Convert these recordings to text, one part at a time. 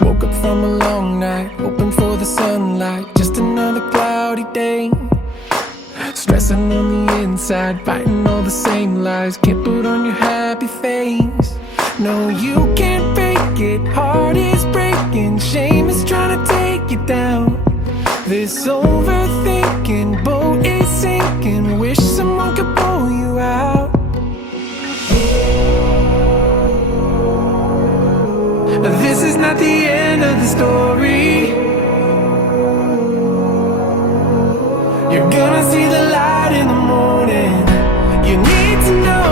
Woke up from a long night, hoping for the sunlight. Just another cloudy day. Stressing on the inside, fighting all the same lies. Can't put on your happy face. No, you can't fake it. Heart is breaking. Shame is trying to take you down. This overthinking boat is sinking. Wish someone could pull you out. This is not the end of the story. You're gonna see the light in the morning. You need to know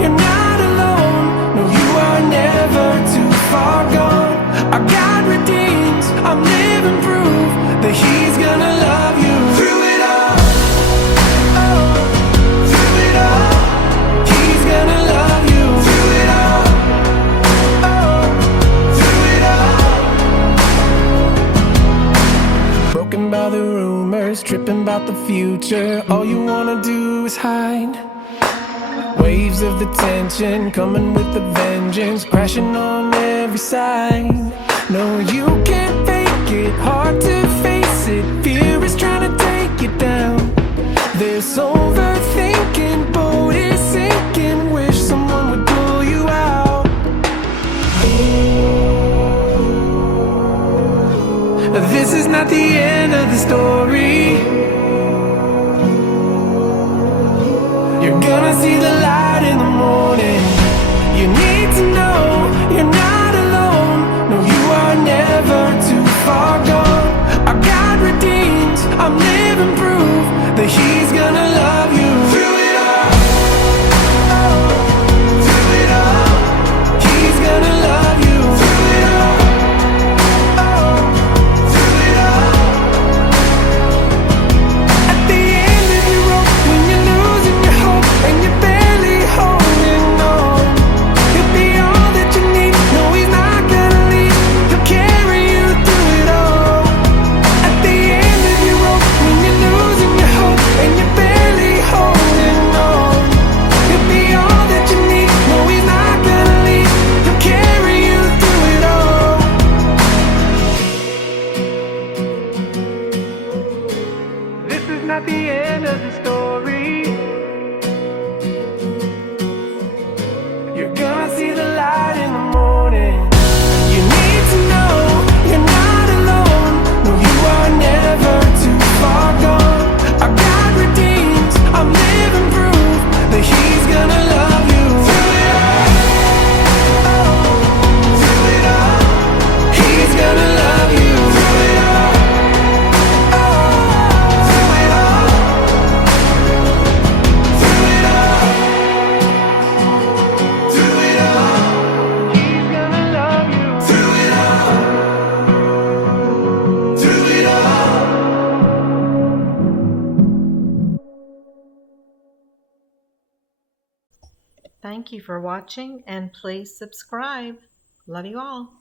you're not alone. No, you are never too far gone. Our God redeems. I'm living proof that He's gonna love you through it all. Oh, through it all. He's gonna love you through it all. Oh, through it all. Broken by the rumors, tripping about the future. All you wanna do is hide. Waves of the tension coming with a vengeance, crashing on every side. No, you can't fake it, hard to face it. Fear is trying to take you down. This overthinking boat is sinking. Wish someone would pull you out. This is not the end of the story. You're gonna see the light in the morning. You need to know you're not alone. No, you are never too far gone. Our God redeems. I'm living proof that He's gonna love you through it all. Oh, through it all. He's gonna love you through it all. Oh, through it all. At the end of your rope, when you're losing your hope and you're barely holding on, He'll be all that you need. No, He's not gonna leave. He'll carry you through it all. At the end of your rope, when you're losing your hope and you're barely holding on, He'll be all that you need. No, He's not gonna leave. He'll carry you through it all. This is not the end of the story. You're gonna see the light in the morning. You need to know you're not alone. No, you are never too far gone. Our God redeems. I'm living proof that He's gonna love you through it all. Oh, through it all. He's gonna love you through it all. Oh, through it all. Through it all. Through it all. He's gonna love you through it all. Through it all. Thank you for watching, and please subscribe. Love you all.